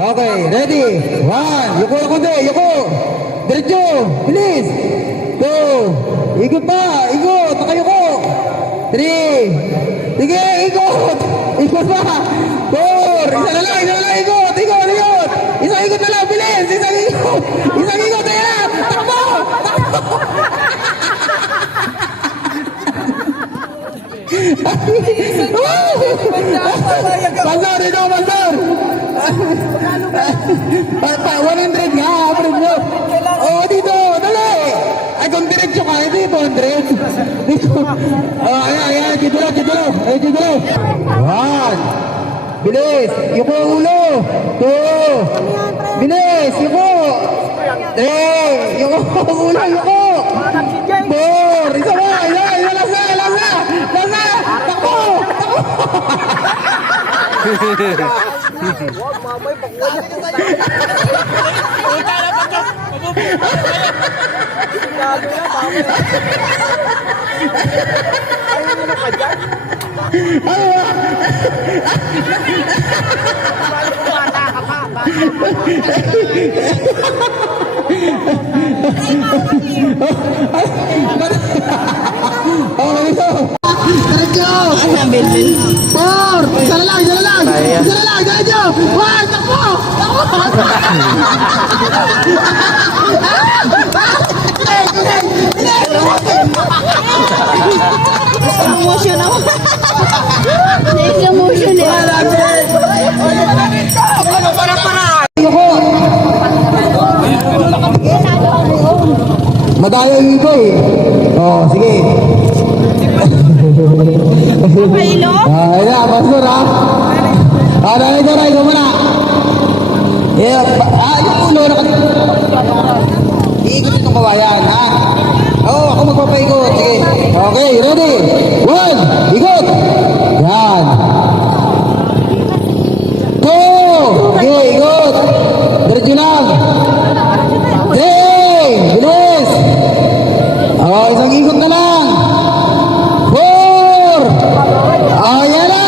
Okay, ready? 1, yuko na kundi, yuko. Diretso, bilis. 2, ikot pa, ikot, nakayuko. 3, sige, ikot. Ikot pa. 4, isa na lang, ikot, ikot, ikot. Isang ikot na lang, bilis, isang ikot. Isang ikot, ayan na, takbo, takbo. Pastor, dito, pastor. 100 nga, bro. Oh, dito, dali. Ay, kung diretso ka, hindi 200. Dito. Oh, ayan, dito lang. Ay, dito lang. 1. Bilis, yuko ulo. 2. Bilis, yuko. 3. Yuko ulo, yuko. 4. Isa ba? Isa, lasa. Takbo. Mamay, bakuha niya. Emotion ako. Emotion eh. Madaya yung ito eh. Oh, sige. Pailo? Ayun na, pastor ha. Ito muna. Yung ulo na iikot itong kawayan, ha? Oo, ako magpapaikot. Sige. Okay, ready? 1, ikot. Yan. 2, sige, ikot. Diretso lang. 3, bilis. Oh, isang ikot na lang. 4. Oh, yan na.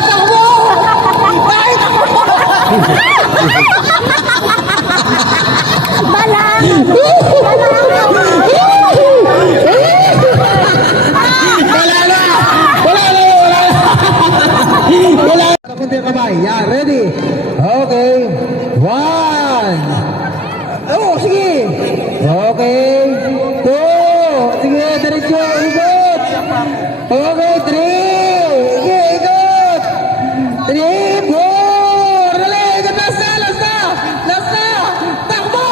Takbo. Wala. Kapunti yung kamay. Yan, ready? Okay. 1. Oh, sige. Okay. 2. Sige, diretso. Ikot. Okay, 3. Sige, ikot. 3, 4. Dali, ikot. Last na. Takbo.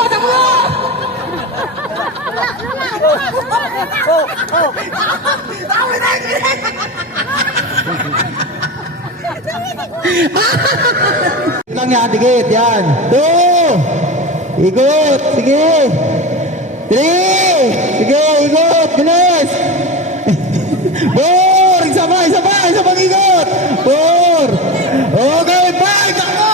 Lang yan, dikit, yan. 2. Ikot, sige. 3. Sige, ikot, bilis. 4. Isa pa ikot. 4. Okay, 5. Takbo.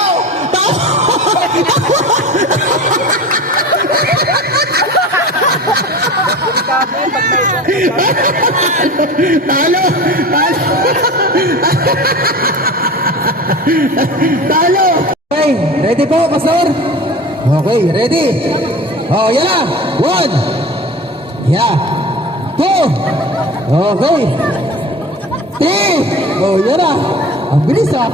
Talo. Okay, ready po, pastor? Okay, ready? Oh, yan na. 1. Yeah. 2. Okay. 3. Oh, yan na. Ang bilis ah.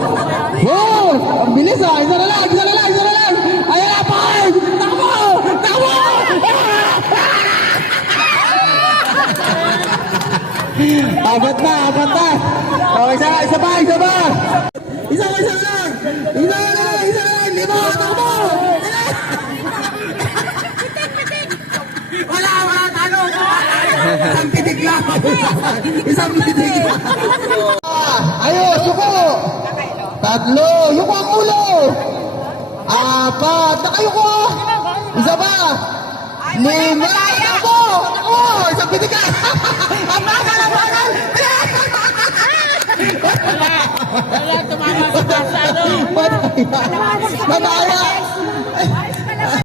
4. Ang bilis ah. Isa na lang. Ayan na, 5. Takbo. Apat na. Oh, isa pa. Isa lang. 5. Takbo. Wala, talo. Isang pitik lang. Ayos, yuko. 3, yuko ang ulo. 4, nakayuko. Isa pa. 5, takbo. Isang pitik lang. Ang bagal. Wala, tumama sa basa, no? Madaya.